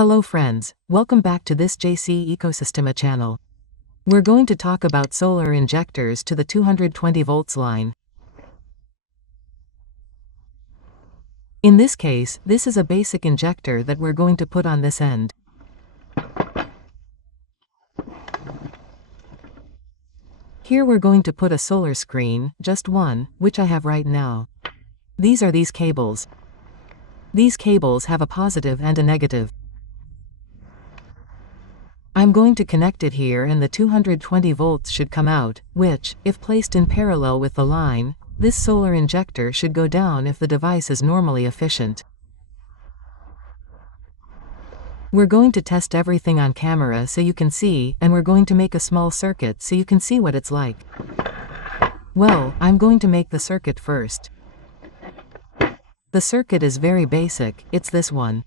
Hello friends, welcome back to this JC Ecosystema channel. We're going to talk about solar injectors to the 220 volts line. In this case, this is a basic injector that we're going to put on this end. Here we're going to put a solar screen, just one, which I have right now. These are these cables. These cables have a positive and a negative. I'm going to connect it here and the 220 volts should come out, which, if placed in parallel with the line, this solar injector should go down if the device is normally efficient. We're going to test everything on camera so you can see, and we're going to make a small circuit so you can see what it's like. Well, I'm going to make the circuit first. The circuit is very basic, it's this one.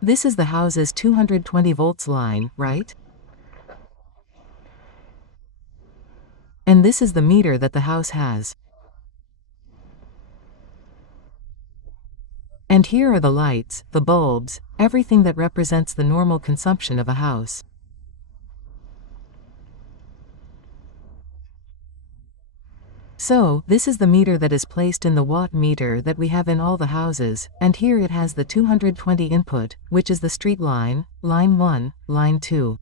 This is the house's 220 volts line, right? And this is the meter that the house has. And here are the lights, the bulbs, everything that represents the normal consumption of a house. So, this is the meter that is placed in the watt meter that we have in all the houses, and here it has the 220 input, which is the street line, line 1, line 2.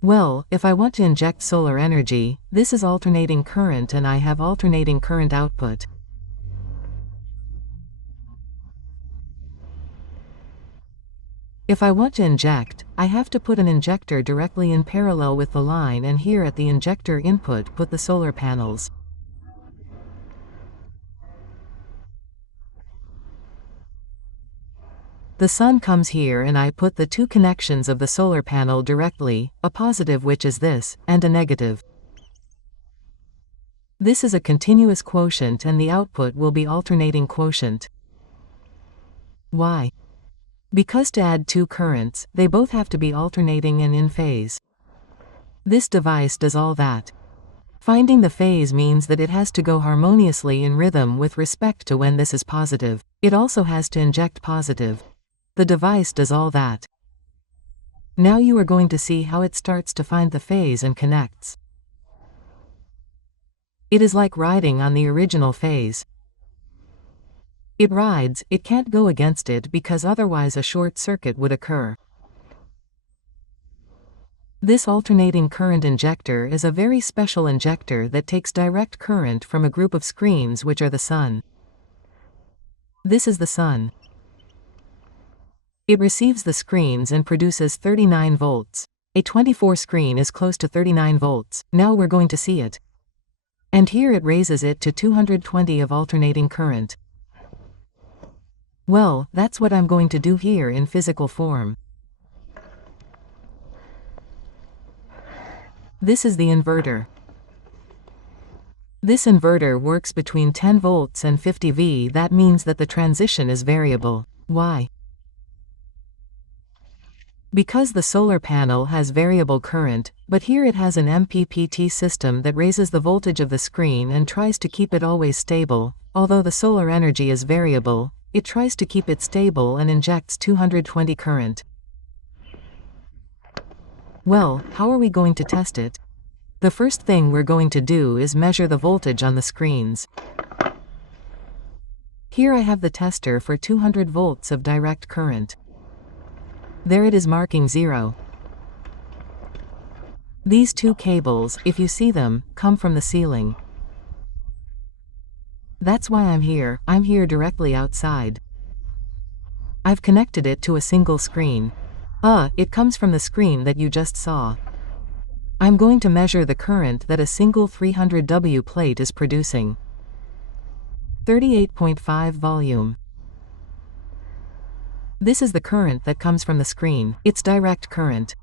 Well, if I want to inject solar energy, this is alternating current and I have alternating current output. If I want to inject, I have to put an injector directly in parallel with the line and here at the injector input put the solar panels. The sun comes here and I put the two connections of the solar panel directly, a positive which is this, and a negative. This is a continuous quotient and the output will be alternating quotient. Why? Because to add two currents, they both have to be alternating and in phase. This device does all that. Finding the phase means that it has to go harmoniously in rhythm with respect to when this is positive. It also has to inject positive. The device does all that. Now you are going to see how it starts to find the phase and connects. It is like riding on the original phase. It rides, it can't go against it because otherwise a short circuit would occur. This alternating current injector is a very special injector that takes direct current from a group of screens which are the sun. This is the sun. It receives the screens and produces 39 volts. A 24 screen is close to 39 volts. Now we're going to see it. And here it raises it to 220 of alternating current. Well, that's what I'm going to do here in physical form. This is the inverter. This inverter works between 10 volts and 50 V. That means that the transition is variable. Why? Because the solar panel has variable current, but here it has an MPPT system that raises the voltage of the screen and tries to keep it always stable. Although the solar energy is variable, it tries to keep it stable and injects 220 current. Well, how are we going to test it? The first thing we're going to do is measure the voltage on the screens. Here I have the tester for 200 volts of direct current. There it is marking 0. These two cables, if you see them, come from the ceiling. That's why I'm here directly outside. I've connected it to a single screen. It comes from the screen that you just saw. I'm going to measure the current that a single 300W plate is producing. 38.5 volume. This is the current that comes from the screen. It's direct current.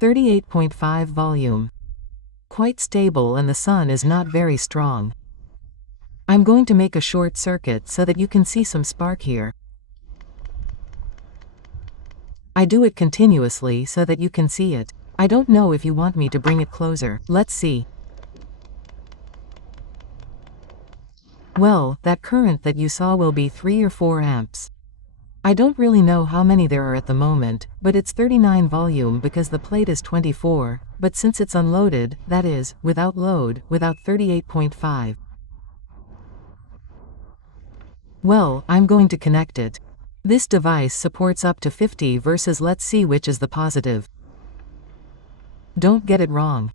38.5 volume. Quite stable and the sun is not very strong. I'm going to make a short circuit so that you can see some spark here. I do it continuously so that you can see it. I don't know if you want me to bring it closer. Let's see. Well, that current that you saw will be 3 or 4 amps. I don't really know how many there are at the moment, but it's 39 volume because the plate is 24, but since it's unloaded, that is, without load, without 38.5. Well, I'm going to connect it. This device supports up to 50 versus, let's see which is the positive. Don't get it wrong.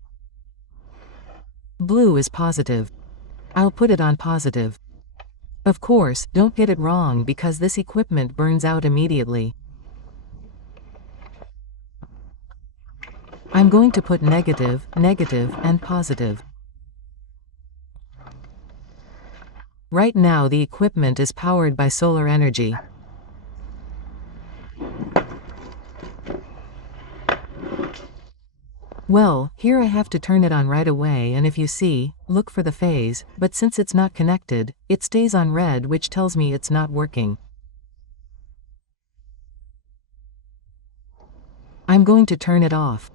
Blue is positive. I'll put it on positive. Of course, don't get it wrong because this equipment burns out immediately. I'm going to put negative, negative, and positive. Right now the equipment is powered by solar energy. Well, here I have to turn it on right away, and if you see, look for the phase, but since it's not connected, it stays on red, which tells me it's not working. I'm going to turn it off.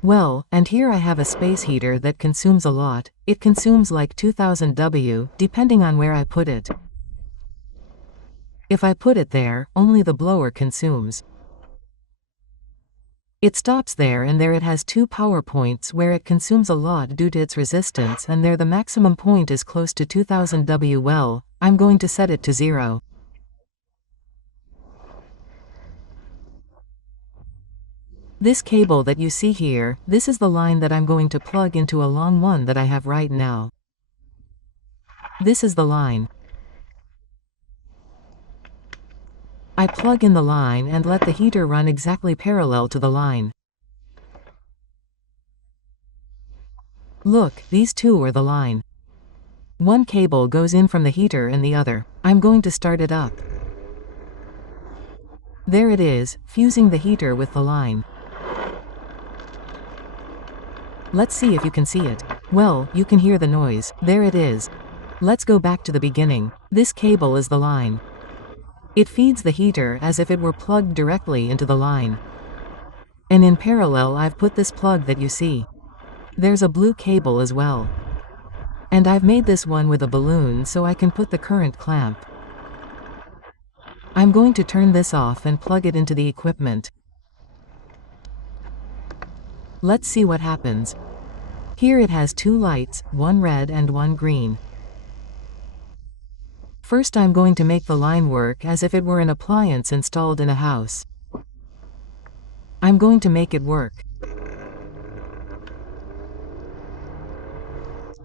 Well, and here I have a space heater that consumes a lot. It consumes like 2000 W, depending on where I put it. If I put it there, only the blower consumes. It stops there, and there it has 2 power points where it consumes a lot due to its resistance, and there the maximum point is close to 2000 W. Well, I'm going to set it to 0. This cable that you see here, this is the line that I'm going to plug into a long one that I have right now. This is the line. I plug in the line and let the heater run exactly parallel to the line. Look, these two are the line. One cable goes in from the heater and the other. I'm going to start it up. There it is, fusing the heater with the line. Let's see if you can see it. Well, you can hear the noise. There it is. Let's go back to the beginning. This cable is the line. It feeds the heater as if it were plugged directly into the line. And in parallel I've put this plug that you see. There's a blue cable as well. And I've made this one with a balloon so I can put the current clamp. I'm going to turn this off and plug it into the equipment. Let's see what happens. Here it has 2 lights, one red and one green. First I'm going to make the line work as if it were an appliance installed in a house. I'm going to make it work.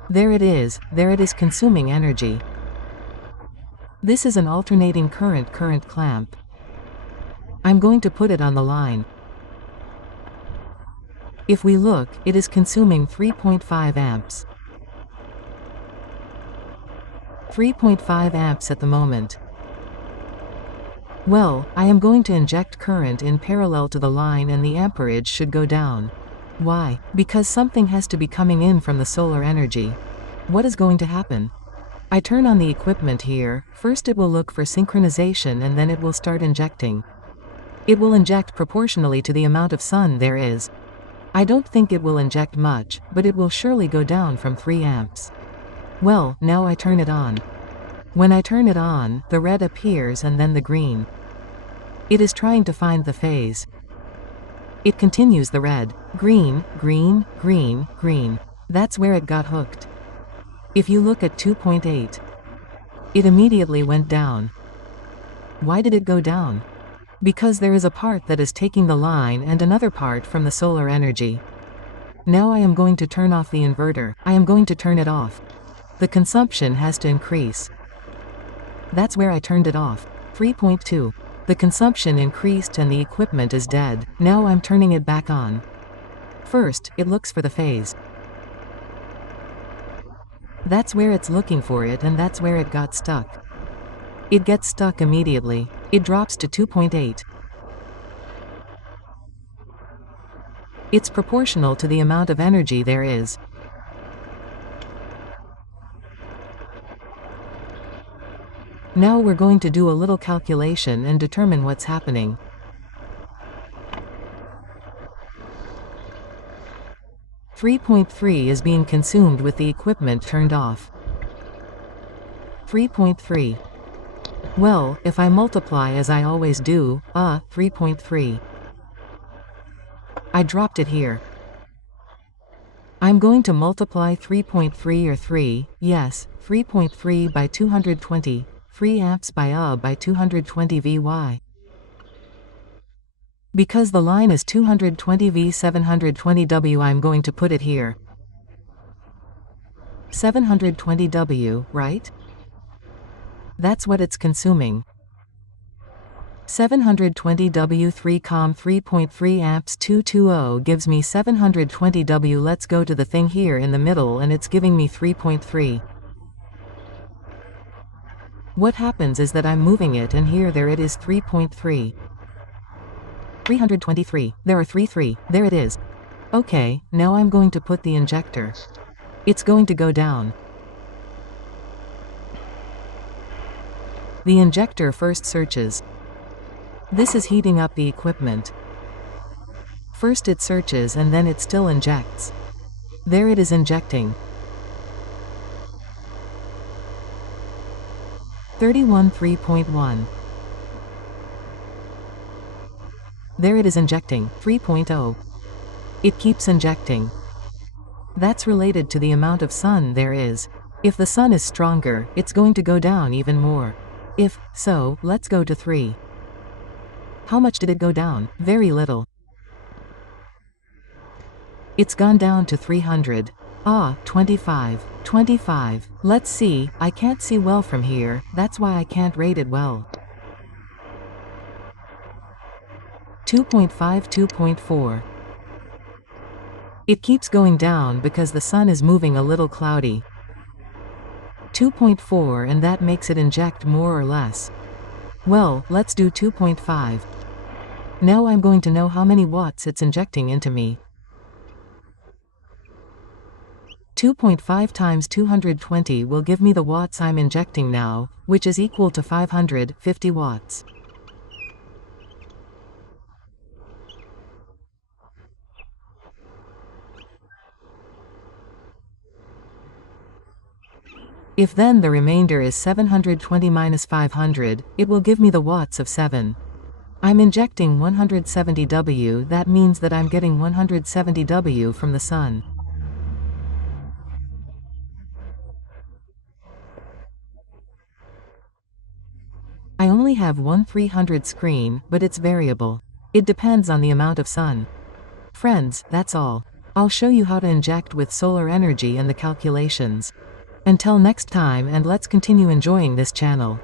There it is consuming energy. This is an alternating current clamp. I'm going to put it on the line. If we look, it is consuming 3.5 amps. 3.5 amps at the moment. Well, I am going to inject current in parallel to the line and the amperage should go down. Why? Because something has to be coming in from the solar energy. What is going to happen? I turn on the equipment here. First it will look for synchronization and then it will start injecting. It will inject proportionally to the amount of sun there is. I don't think it will inject much, but it will surely go down from 3 amps. Well, now I turn it on. When I turn it on, the red appears and then the green. It is trying to find the phase. It continues the red, green, green, green, green. That's where it got hooked. If you look at 2.8, it immediately went down. Why did it go down? Because there is a part that is taking the line and another part from the solar energy. Now I am going to turn off the inverter. I am going to turn it off. The consumption has to increase. That's where I turned it off. 3.2. The consumption increased and the equipment is dead. Now I'm turning it back on. First, it looks for the phase. That's where it's looking for it and that's where it got stuck. It gets stuck immediately. It drops to 2.8. It's proportional to the amount of energy there is. Now we're going to do a little calculation and determine what's happening. .3 is being consumed with the equipment turned off. 3.3. Well, if I multiply as I always do, 3.3. I dropped it here. I'm going to multiply 3.3 or 3, yes, 3.3 by 220, 3 amps by 220 VY. Because the line is 220 V 720 W, I'm going to put it here. 720 W, right? That's what it's consuming. 720 W 3,3.3 amps 220 gives me 720 W. Let's go to the thing here in the middle and it's giving me 3.3. What happens is that I'm moving it and here there it is 3.3. 323. There are 3. There it is. Okay, now I'm going to put the injector. It's going to go down. The injector first searches. This is heating up the equipment. First it searches and then it still injects. There it is injecting. 3.1. There it is injecting, 3.0. It keeps injecting. That's related to the amount of sun there is. If the sun is stronger, it's going to go down even more. If so, let's go to 3. How much did it go down? Very little. It's gone down to 300. 25. 25. Let's see, I can't see well from here, that's why I can't rate it well. 2.5, 2.4. It keeps going down because the sun is moving a little cloudy. 2.4, and that makes it inject more or less. Well, let's do 2.5. Now I'm going to know how many watts it's injecting into me. 2.5 times 220 will give me the watts I'm injecting now, which is equal to 550 watts. If then the remainder is 720 minus 500, it will give me the watts of 7. I'm injecting 170 W, that means that I'm getting 170 W from the sun. I only have one 300 screen, but it's variable. It depends on the amount of sun. Friends, that's all. I'll show you how to inject with solar energy and the calculations. Until next time, and let's continue enjoying this channel.